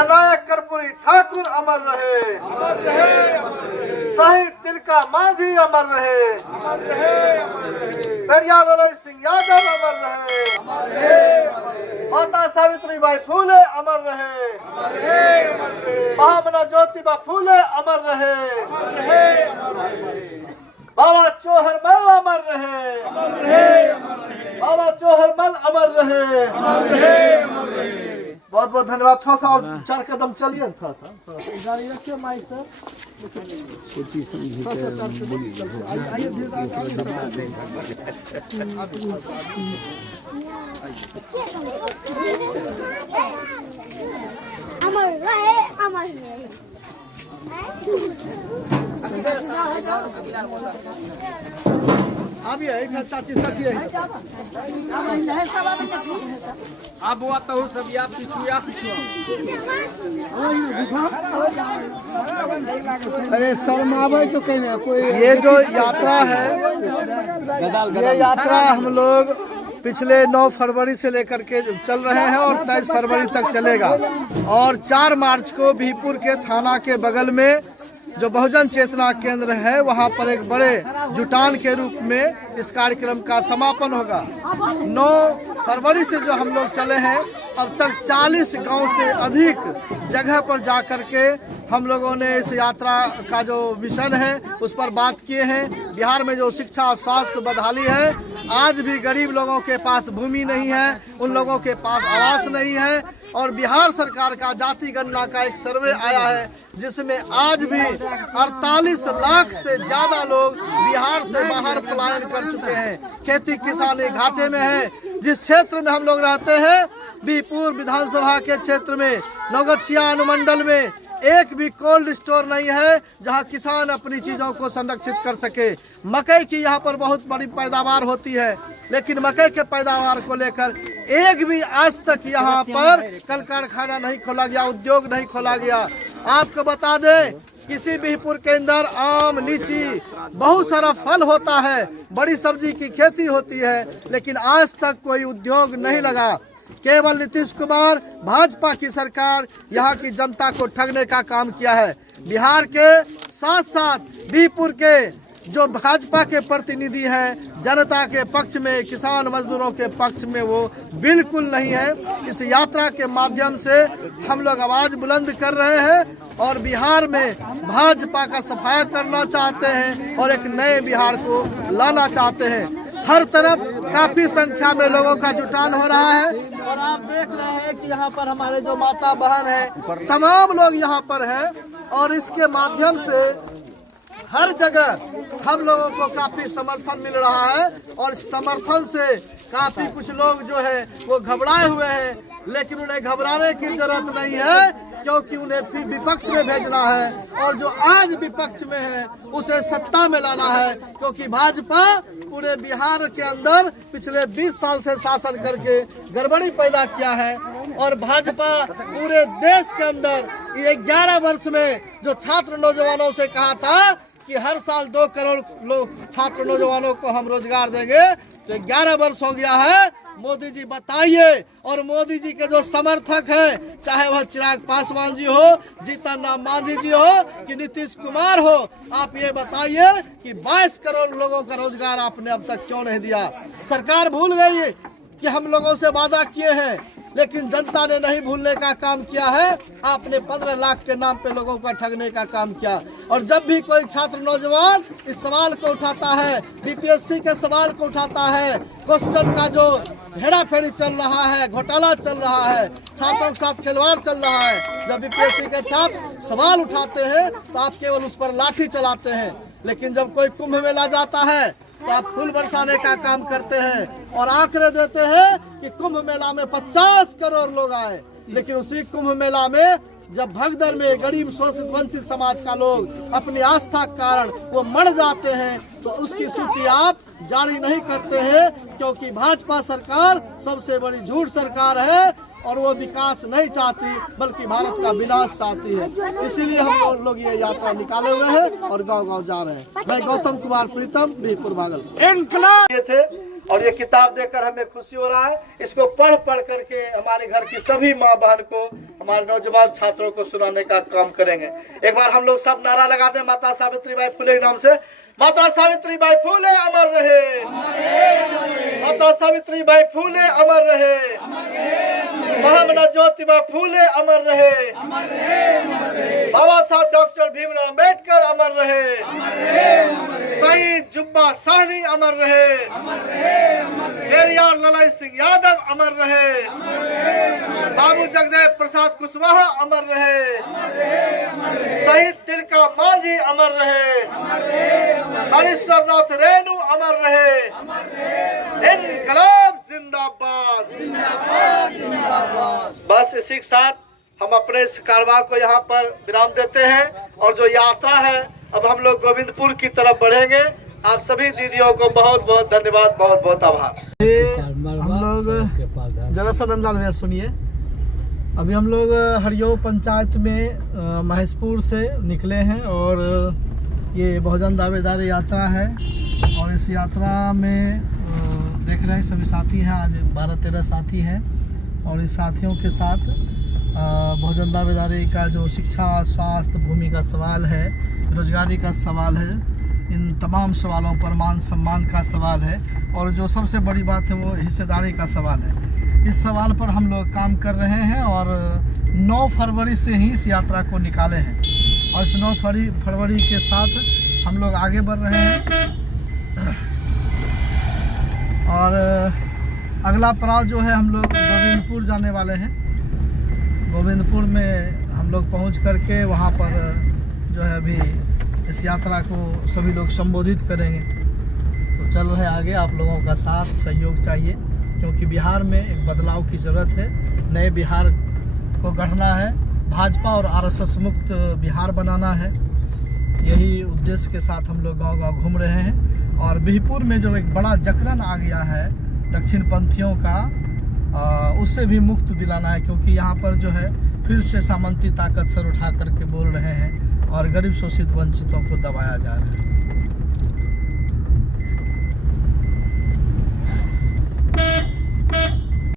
जननायक कर्पूरी ठाकुर अमर रहे, शहीद तिलका मांझी अमर रहे, पेरियार ललई सिंह यादव अमर रहे, माता सावित्रीबाई फूले अमर रहे, महामना ज्योतिबा फूले अमर रहे, बाबा चौहरमल अमर रहे, बाबा चौहरमल अमर रहे। बहुत बहुत धन्यवाद। थोड़ा सा और 4 कदम चलिए, थोड़ा सा गाड़ी रखिए माइक से। अमर रहे, अमर रहे। अभी है चाची सठी है। आप वो आता हूँ सब आप पीछू या अरे शर्मावे तो कहीं कोई। ये जो यात्रा है, ये यात्रा हम लोग पिछले 9 फरवरी से लेकर के चल रहे हैं और 23 फरवरी तक चलेगा। और 4 मार्च को बीहपुर के थाना के बगल में जो बहुजन चेतना केंद्र है, वहां पर एक बड़े जुटान के रूप में इस कार्यक्रम का समापन होगा। 9 फरवरी से जो हम लोग चले हैं, अब तक 40 गांव से अधिक जगह पर जाकर के हम लोगों ने इस यात्रा का जो मिशन है उस पर बात किए हैं। बिहार में जो शिक्षा और स्वास्थ्य बदहाली है, आज भी गरीब लोगों के पास भूमि नहीं है, उन लोगों के पास आवास नहीं है। और बिहार सरकार का जाति गणना का एक सर्वे आया है जिसमें आज भी 48 लाख से ज्यादा लोग बिहार से बाहर पलायन कर चुके हैं। खेती किसानी घाटे में है। जिस क्षेत्र में हम लोग रहते हैं, बीहपुर विधानसभा के क्षेत्र में, नौगछिया अनुमंडल में एक भी कोल्ड स्टोर नहीं है जहां किसान अपनी चीजों को संरक्षित कर सके। मकई की यहाँ पर बहुत बड़ी पैदावार होती है, लेकिन मकई के पैदावार को लेकर एक भी आज तक यहाँ पर कल कारखाना नहीं खोला गया, उद्योग नहीं खोला गया। आपको बता दें, किसी बीहपुर के अंदर आम, लीची, बहुत सारा फल होता है, बड़ी सब्जी की खेती होती है, लेकिन आज तक कोई उद्योग नहीं लगा। केवल नीतीश कुमार, भाजपा की सरकार यहाँ की जनता को ठगने का काम किया है। बिहार के साथ साथ बीहपुर के जो भाजपा के प्रतिनिधि हैं, जनता के पक्ष में, किसान मजदूरों के पक्ष में, वो बिल्कुल नहीं है। इस यात्रा के माध्यम से हम लोग आवाज बुलंद कर रहे हैं और बिहार में भाजपा का सफाया करना चाहते हैं और एक नए बिहार को लाना चाहते हैं। हर तरफ काफी संख्या में लोगों का जुटान हो रहा है और आप देख रहे हैं कि यहाँ पर हमारे जो माता बहन है, तमाम लोग यहाँ पर हैं और इसके माध्यम से हर जगह हम लोगों को काफी समर्थन मिल रहा है। और समर्थन से काफी कुछ लोग जो है वो घबराए हुए हैं, लेकिन उन्हें घबराने की जरूरत नहीं है, क्योंकि उन्हें फिर विपक्ष में भेजना है और जो आज विपक्ष में है उसे सत्ता में लाना है। क्योंकि भाजपा पूरे बिहार के अंदर पिछले 20 साल से शासन करके गड़बड़ी पैदा किया है और भाजपा पूरे देश के अंदर ये 11 वर्ष में जो छात्र नौजवानों से कहा था कि हर साल 2 करोड़ लोग छात्र नौजवानों को हम रोजगार देंगे, तो 11 वर्ष हो गया है। मोदी जी बताइए, और मोदी जी के जो समर्थक हैं, चाहे वह चिराग पासवान जी हो, जीतन राम मांझी जी हो कि नीतीश कुमार हो, आप ये बताइए कि 22 करोड़ लोगों का रोजगार आपने अब तक क्यों नहीं दिया। सरकार भूल गई है कि हम लोगों से वादा किए हैं, लेकिन जनता ने नहीं भूलने का काम किया है। आपने 15 लाख के नाम पे लोगों का ठगने का काम किया। और जब भी कोई छात्र नौजवान इस सवाल को उठाता है, बीपीएससी के सवाल को उठाता है, क्वेश्चन का जो हेरा फेरी चल रहा है, घोटाला चल रहा है, छात्रों के साथ खिलवाड़ चल रहा है, जब बीपीएससी के छात्र सवाल उठाते हैं तो आप केवल उस पर लाठी चलाते हैं। लेकिन जब कोई कुंभ मेला जाता है तो आप फूल बरसाने का काम करते हैं और आंकड़े देते हैं कि कुंभ मेला में 50 करोड़ लोग आए। लेकिन उसी कुंभ मेला में जब भगदड़ में गरीब शोषित वंचित समाज का लोग अपनी आस्था के कारण वो मर जाते हैं, तो उसकी सूची आप जारी नहीं करते हैं, क्योंकि भाजपा सरकार सबसे बड़ी झूठ सरकार है और वो विकास नहीं चाहती बल्कि भारत का विनाश चाहती है। इसीलिए हम लोग ये यात्रा निकाले हुए हैं और गांव-गांव जा रहे हैं। मैं गौतम कुमार प्रीतम, बीहपुर भागलपुर। ये थे और ये किताब देकर हमें खुशी हो रहा है। इसको पढ़ करके हमारे घर की सभी माँ बहन को, हमारे नौजवान छात्रों को सुनाने का काम करेंगे। एक बार हम लोग सब नारा लगा दें माता सावित्रीबाई फुले के नाम से। माता सावित्रीबाई फुले अमर रहे, माता सावित्रीबाई फुले अमर रहे, महामना ज्योतिबा फुले अमर रहे, बाबा साहब डॉक्टर भीमराव अम्बेडकर अमर रहे, शहीद जुब्बा साहनी अमर रहे, पेरियार ललाई सिंह यादव अमर रहे, बाबू जगदेव प्रसाद कुशवाहा अमर रहे, शहीद तिलका मांझी अमर रहे, हरीश्वर नाथ रेणु अमर रहे, इनकलाब जिंदाबाद। बस इसी के साथ हम अपने इस कारवां को यहाँ पर विराम देते हैं और जो यात्रा है अब हम लोग गोविंदपुर की तरफ बढ़ेंगे। आप सभी दीदियों को बहुत बहुत धन्यवाद, बहुत बहुत आभार। हम लोग जरा सा नंदा में सुनिए। अभी हम लोग हरियो पंचायत में महेशपुर से निकले हैं और ये बहुजन दावेदारी यात्रा है और इस यात्रा में देख रहे हैं सभी साथी हैं। आज 12-13 साथी हैं और इस साथियों के साथ बहुजन दावेदारी का जो शिक्षा, स्वास्थ्य, भूमि का सवाल है, रोजगारी का सवाल है, इन तमाम सवालों पर मान सम्मान का सवाल है और जो सबसे बड़ी बात है वो हिस्सेदारी का सवाल है। इस सवाल पर हम लोग काम कर रहे हैं और 9 फरवरी से ही इस यात्रा को निकाले हैं और इस 9 फरवरी के साथ हम लोग आगे बढ़ रहे हैं। और अगला पड़ाव जो है हम लोग गोविंदपुर जाने वाले हैं। गोविंदपुर में हम लोग पहुंच करके वहां पर जो है अभी इस यात्रा को सभी लोग संबोधित करेंगे। तो चल रहे आगे, आप लोगों का साथ सहयोग चाहिए क्योंकि बिहार में एक बदलाव की ज़रूरत है। नए बिहार को गढ़ना है, भाजपा और आरएसएस मुक्त बिहार बनाना है। यही उद्देश्य के साथ हम लोग गांव-गांव घूम रहे हैं और बिहपुर में जो एक बड़ा जकड़न आ गया है दक्षिण पंथियों का, उससे भी मुक्त दिलाना है क्योंकि यहाँ पर जो है फिर से सामंती ताकत सर उठा करके बोल रहे हैं और गरीब शोषित वंचितों को दबाया जा रहा है।